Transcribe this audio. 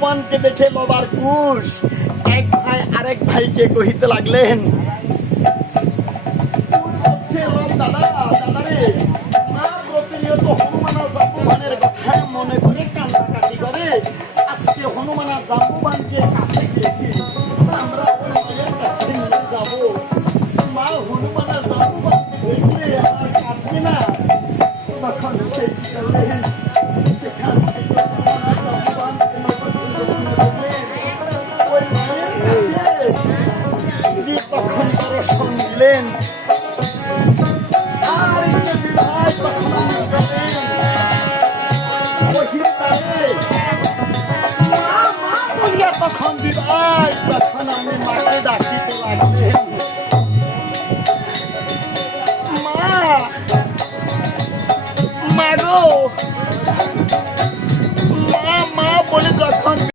ভগবানকে দেখে লবার কুশ এক ভাই আরেক ভাইকে কহিতে লাগলেন, দাদা দাদারে মা প্রতিনিয়ত হনুমান আর জাম্বুবানের কথা মনে করে কান্নাকাটি করে। আজকে হনুমান আর জাম্বুবানকে কাছে গেছি, আমরা ওই মায়ের কাছে নিয়ে যাব। মা হনুমান আর জাম্বুবানকে দেখলে আমার কাঁদবে না? তখন সেই বললেন, সেখান থেকে ওই মায়ের কাছে তখন দর্শন দিলেন। তখন বিদায়, তখন আমি মাকে ডাকিতে লাগলেন।